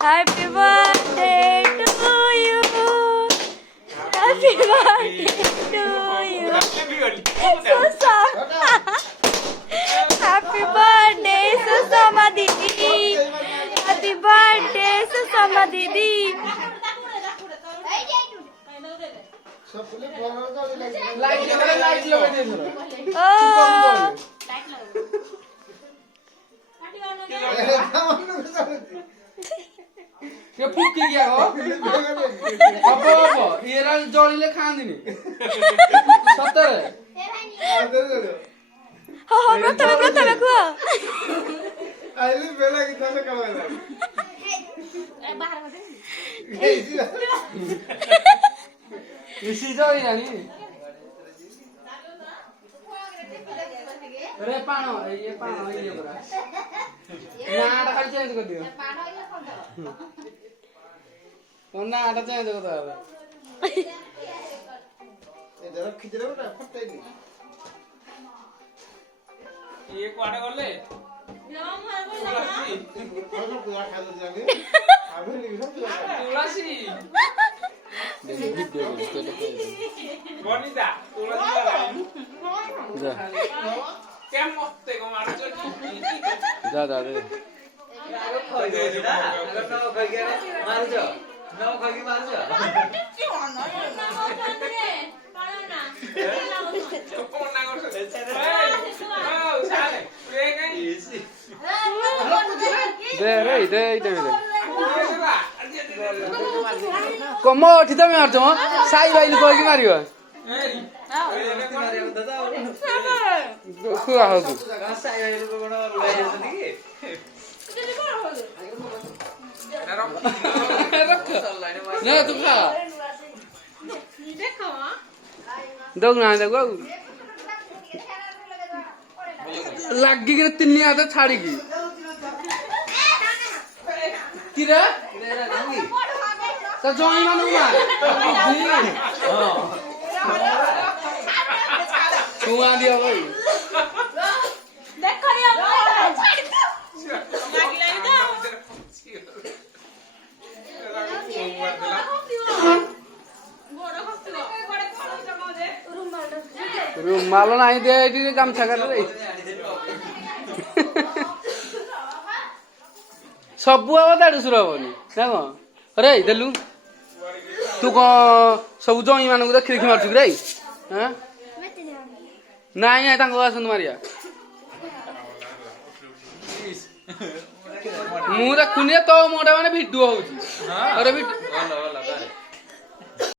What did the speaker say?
Happy birthday to you. Happy birthday to you. Happy birthday Susama Didi. Happy birthday Susama Didi. ये फुक्की क्या हो अब ये राज जोड़ीले खांदिनी सत्तर हो प्रथमे कुह आइले बेला की थाले कळवायला इसी जोड़ी जानी अरे पानो ये बड़ा ना आटा खाली चेंज कर दियो ना आटा चेंज कर दो ए जरा खिचरे ना फटते नहीं ये कोआडा करले और पूरा खा दो जाने आगे नहीं सब तुलसी bonita तुलसी जा क्या मस्ते को मारो जा जा रे दे रे दे कम उठी तमें मार्छ म साई भाइले कोही मारियो खुआ हो ना तू खा दो ना देखो लगी कि तीन आधा छाड़ी की किरा तो जोई मानू मार छुआ दिया भाई देखो ये छाड़ी रुमाल नाही दे इथे गामछा कर रे सबु आवा दाडू सुर हबनी ना को अरे देलु तू को सब जोई मानू देखि देखि मारछु रे हां नाही नाही तांको आसन मारिया मु देखुनी तो मोटा माने भिडु होउची अरे भिड